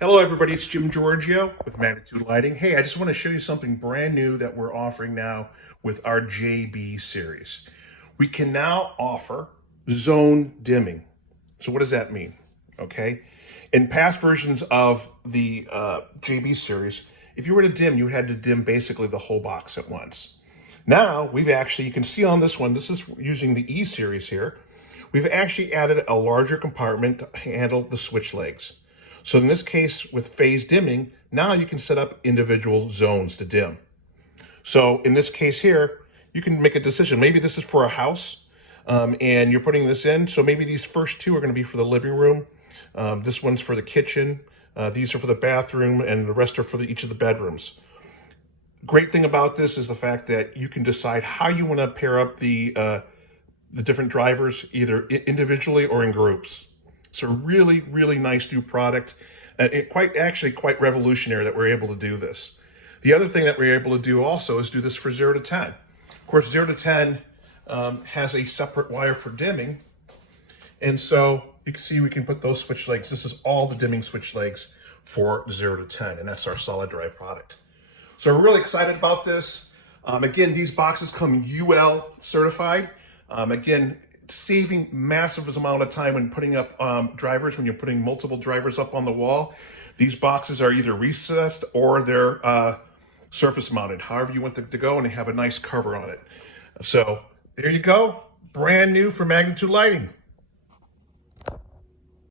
Hello everybody, it's Giorgio with Magnitude Lighting. Hey, I just want to show you something brand new that we're offering now with our JB series. We can now offer zone dimming. So what does that mean? Okay, in past versions of the JB series, if you were to dim, you had to dim basically the whole box at once. Now we've actually, you can see on this one, this is using the E series here, we've actually added a larger compartment to handle the switch legs. So in this case, with phase dimming, now you can set up individual zones to dim. So in this case here, you can make a decision. Maybe this is for a house and you're putting this in. So maybe these first two are going to be for the living room. This one's for the kitchen. These are for the bathroom, and the rest are for each of the bedrooms. Great thing about this is the fact that you can decide how you want to pair up the different drivers, either individually or in groups. So really, really nice new product, and quite revolutionary that we're able to do this. The other thing that we're able to do also is do this for 0 to 10. Of course, 0 to 10 has a separate wire for dimming, and so you can see we can put those switch legs. This is all the dimming switch legs for 0 to 10, and that's our Solidrive product. So we're really excited about this. Again, these boxes come UL certified. Again, saving massive amount of time when putting up drivers, when you're putting multiple drivers up on the wall. These boxes are either recessed or they're surface mounted, however you want them to go, and they have a nice cover on it. So there you go, brand new for Magnitude Lighting.